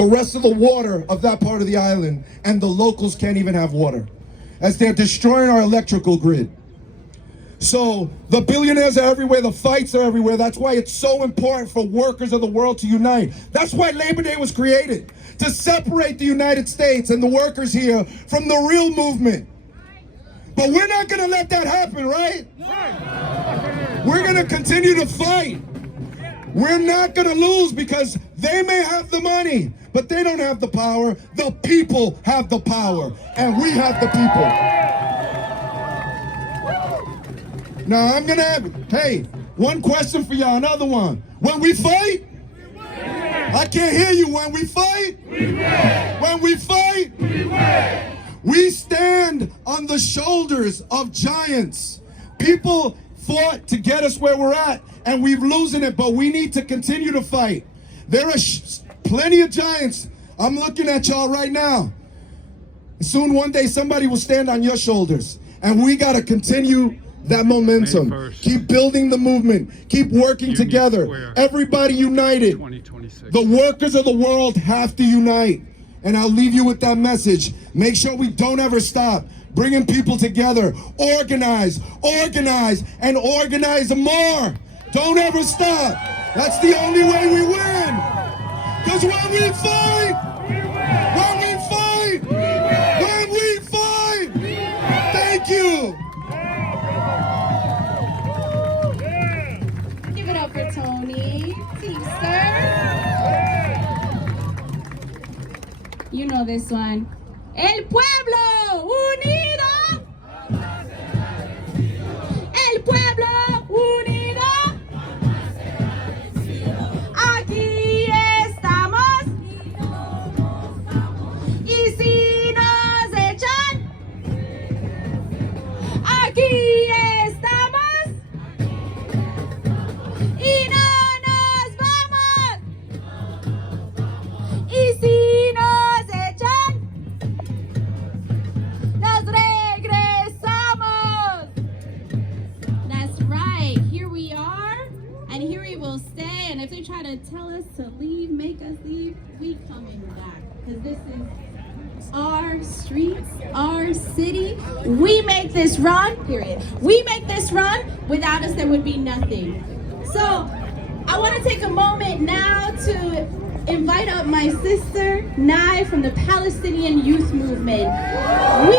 the rest of the water of that part of the island, and the locals can't even have water, as they're destroying our electrical grid. So the billionaires are everywhere, the fights are everywhere. That's why it's so important for workers of the world to unite. That's why Labor Day was created, to separate the United States and the workers here from the real movement. But we're not gonna let that happen, right? We're gonna continue to fight. We're not gonna lose, because they may have the money, but they don't have the power. The people have the power, and we have the people. Now I'm gonna have, hey, one question for y'all, another one. When we fight, I can't hear you. When we fight, when we fight, we stand on the shoulders of giants. People fought to get us where we're at, and we're losing it, but we need to continue to fight. There are plenty of giants. I'm looking at y'all right now. Soon, one day, somebody will stand on your shoulders, and we got to continue that momentum. Keep building the movement. Keep working together. Square. Everybody united. 2026. The workers of the world have to unite. And I'll leave you with that message. Make sure we don't ever stop bringing people together. Organize, organize, and organize more. Don't ever stop. That's the only way we win. Because when we fight, when we fight, thank you. Give it up for Tony. Teamster. You know this one. El pueblo unido. El pueblo unido. Aquí estamos. Y si nos echan, aquí estamos. Y no nos vamos. Y si nos echan, nos regresamos. That's right. Here we are, and here we will stay. And if they try to tell us to leave, make us leave, we coming back. Because this is our streets, our city. We make this run, period. We make this run. Without us, there would be nothing. So I want to take a moment now to invite up my sister, Nai, from the Palestinian Youth Movement. We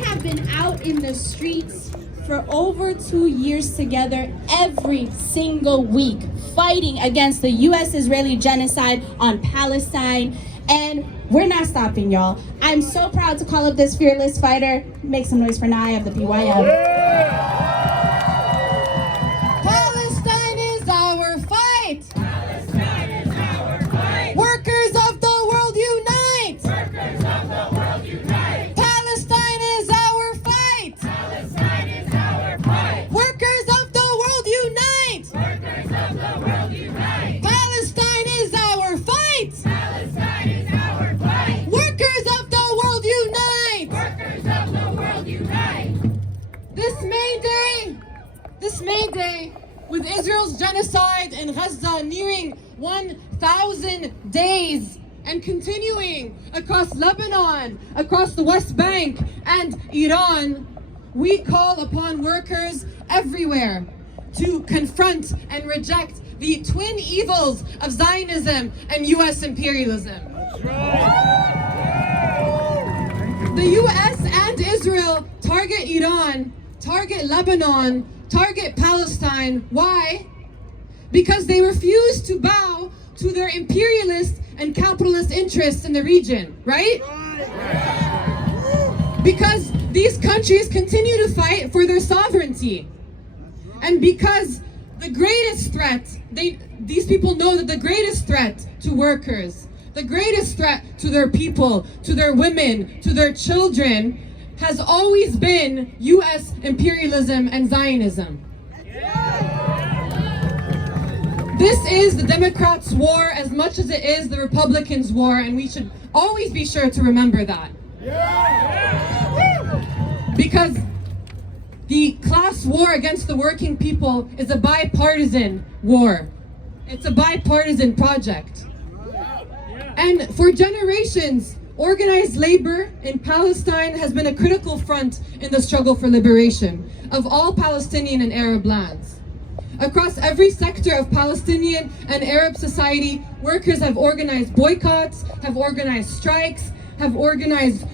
have been out in the streets for over 2 years together, every single week, fighting against the U.S.-Israeli genocide on Palestine. And we're not stopping, y'all. I'm so proud to call up this fearless fighter. Make some noise for Nai of the PYM. Palestine is our fight. Palestine is our fight. Workers of the world unite. Workers of the world unite. Palestine is our fight. Palestine is our fight. Workers of the world unite. Workers of the world unite. Palestine is our fight. Palestine is our fight. Workers of the world unite. Workers of the world unite. This May Day, with Israel's genocide in Gaza nearing 1,000 days and continuing across Lebanon, across the West Bank and Iran, we call upon workers everywhere to confront and reject the twin evils of Zionism and U.S. imperialism. The U.S. and Israel target Iran, target Lebanon, target Palestine. Why? Because they refuse to bow to their imperialist and capitalist interests in the region, right? Because these countries continue to fight for their sovereignty. And because the greatest threat, these people know that the greatest threat to workers, the greatest threat to their people, to their women, to their children, has always been U.S. imperialism and Zionism. This is the Democrats' war as much as it is the Republicans' war, and we should always be sure to remember that. Because the class war against the working people is a bipartisan war. It's a bipartisan project. And for generations, organized labor in Palestine has been a critical front in the struggle for liberation of all Palestinian and Arab lands. Across every sector of Palestinian and Arab society, workers have organized boycotts, have organized strikes, have organized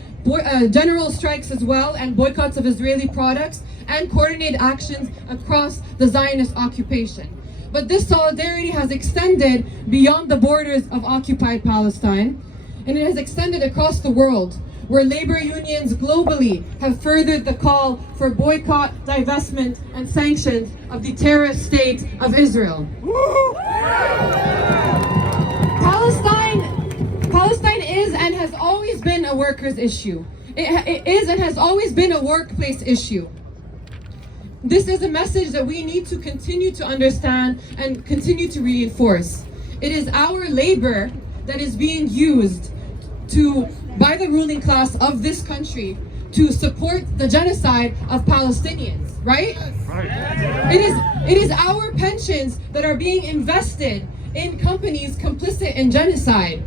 general strikes as well, and boycotts of Israeli products, and coordinated actions across the Zionist occupation. But this solidarity has extended beyond the borders of occupied Palestine, and it has extended across the world, where labor unions globally have furthered the call for boycott, divestment, and sanctions of the terrorist state of Israel. Palestine is and has always been a workers' issue. It is and has always been a workplace issue. This is a message that we need to continue to understand and continue to reinforce. It is our labor that is being used by the ruling class of this country to support the genocide of Palestinians, right? It is our pensions that are being invested in companies complicit in genocide.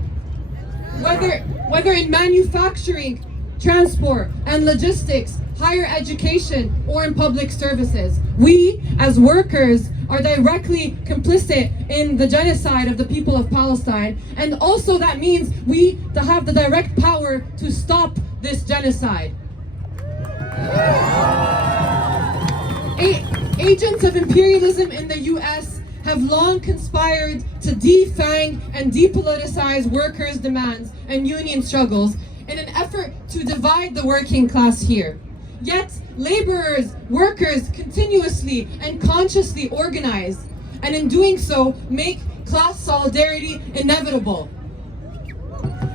Whether in manufacturing, transport, and logistics, higher education, or in public services. We, as workers, are directly complicit in the genocide of the people of Palestine, and also that means we have the direct power to stop this genocide. Agents of imperialism in the US have long conspired to defang and depoliticize workers' demands and union struggles in an effort to divide the working class here. Yet, laborers, workers continuously and consciously organize, and in doing so, make class solidarity inevitable.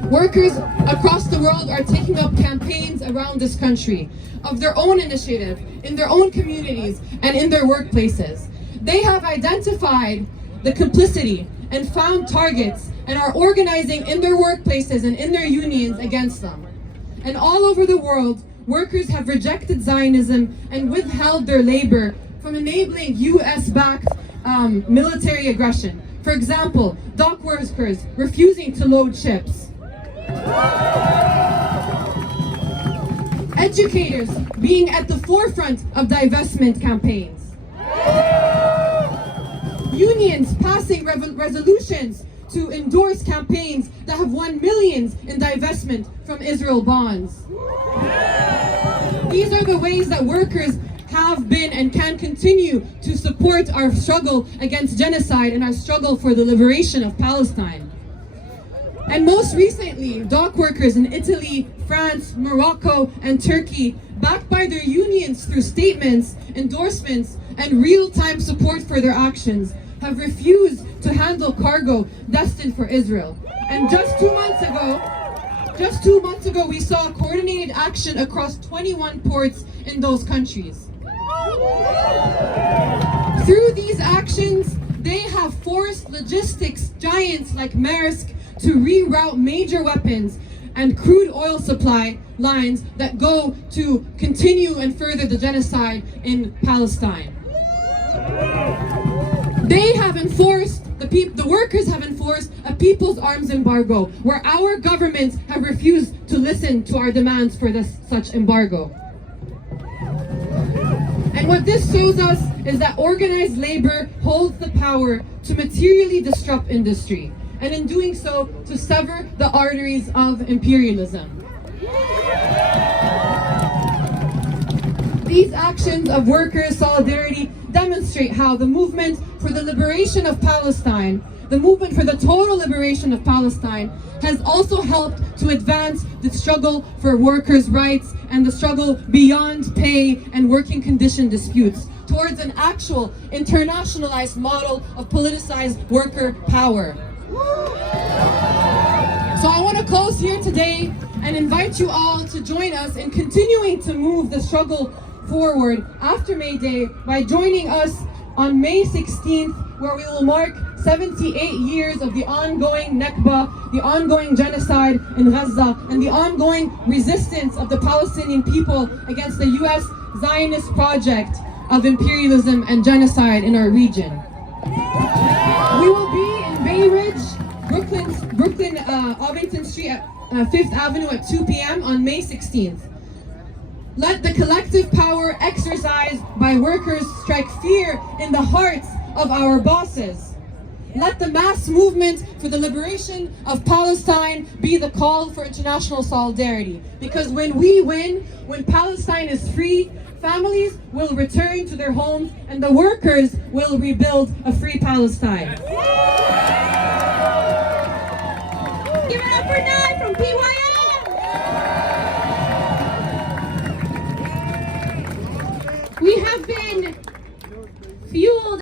Workers across the world are taking up campaigns around this country of their own initiative, in their own communities, and in their workplaces. They have identified the complicity and found targets and are organizing in their workplaces and in their unions against them. And all over the world, workers have rejected Zionism and withheld their labor from enabling US-backed military aggression. For example, dock workers refusing to load ships. Educators being at the forefront of divestment campaigns. Unions passing resolutions to endorse campaigns that have won millions in divestment from Israel bonds. These are the ways that workers have been and can continue to support our struggle against genocide and our struggle for the liberation of Palestine. And most recently, dock workers in Italy, France, Morocco, and Turkey, backed by their unions through statements, endorsements, and real-time support for their actions, have refused to handle cargo destined for Israel. And just two months ago, we saw coordinated action across 21 ports in those countries. Through these actions, they have forced logistics giants like Maersk to reroute major weapons and crude oil supply lines that go to continue and further the genocide in Palestine. They have enforced, the workers have enforced a people's arms embargo, where our governments have refused to listen to our demands for such embargo. And what this shows us is that organized labor holds the power to materially disrupt industry, and in doing so, to sever the arteries of imperialism. These actions of workers' solidarity demonstrate how the movement for the liberation of Palestine, the movement for the total liberation of Palestine, has also helped to advance the struggle for workers' rights and the struggle beyond pay and working condition disputes towards an actual internationalized model of politicized worker power. So I want to close here today and invite you all to join us in continuing to move the struggle forward after May Day by joining us on May 16th, where we will mark 78 years of the ongoing Nakba, the ongoing genocide in Gaza, and the ongoing resistance of the Palestinian people against the US Zionist project of imperialism and genocide in our region. We will be in Bay Ridge, Brooklyn Ovington Street at 5th Avenue at 2 p.m. on May 16th. Let the collective power exercised by workers strike fear in the hearts of our bosses. Let the mass movement for the liberation of Palestine be the call for international solidarity. Because when we win, when Palestine is free, families will return to their homes and the workers will rebuild a free Palestine. Give it up for Nat from PYS!